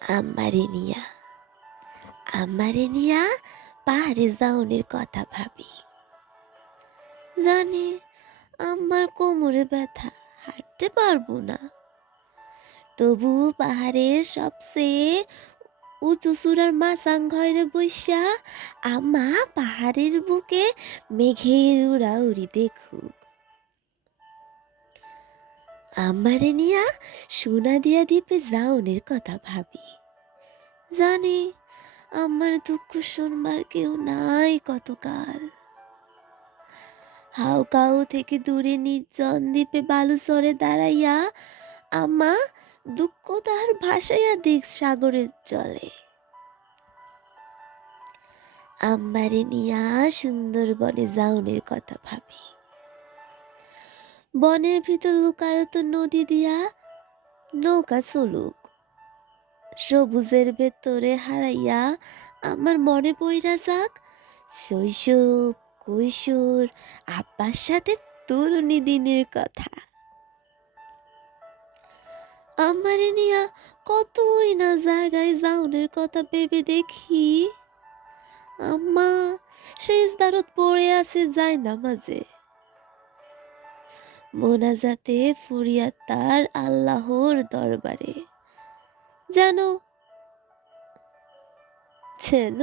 আমারে নিয়া আমারে নিয়া পাহাড়ে যাওনের কথা ভাবি। জানি আমার কোমরে ব্যথা, হাঁটতে পারবো না। তবু পাহাড়ের সবচেয়ে উঁচু চূড়ার মাচাং ঘরে বইসা আমা পাহাড়ের বুকে মেঘের উড়াউড়ি দেখুক। আমারে নিয়া সোনা দিয়া দ্বীপে যাওনের কথা ভাবি। জানি আমার দুঃখ শুনবার কেউ নাই কতকাল। হাউকাউ থেকে দূরে নির্জন দ্বীপে বালুচরে দাঁড়াইয়া আমা দুঃখ তাহার ভাসাইয়া দিক সাগরের জলে। আমারে নিয়া সুন্দরবনে যাওনের কথা ভাবি। বনের ভিতর লুকায়ত নদী দিয়া নৌকা চলুক। সবুজের ভেতরে হারাইয়া আমার মনে পইরা যাক শৈশব, কৈশোর, আব্বার সাথে তরুণী দিনের কথা। আমারে নিয়া কতই না জায়গায় যাওনের কথা ভেবে দেখি। আম্মা সেজদারত পড়ে আছে যায় নামাজে, মোনাজাতে ফুরিয়া তার আল্লাহর দরবারে। যেন যেন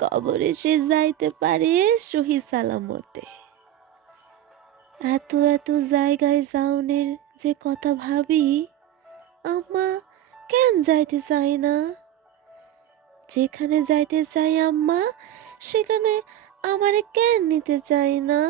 কবরে সে যাইতে পারে সহি সালামতে। এত এত জায়গায় যাওনের যে কথা ভাবি, আম্মা কেন যাইতে চাই না? যেখানে যাইতে চাই আম্মা, সেখানে আমারে কেন নিতে চাই না?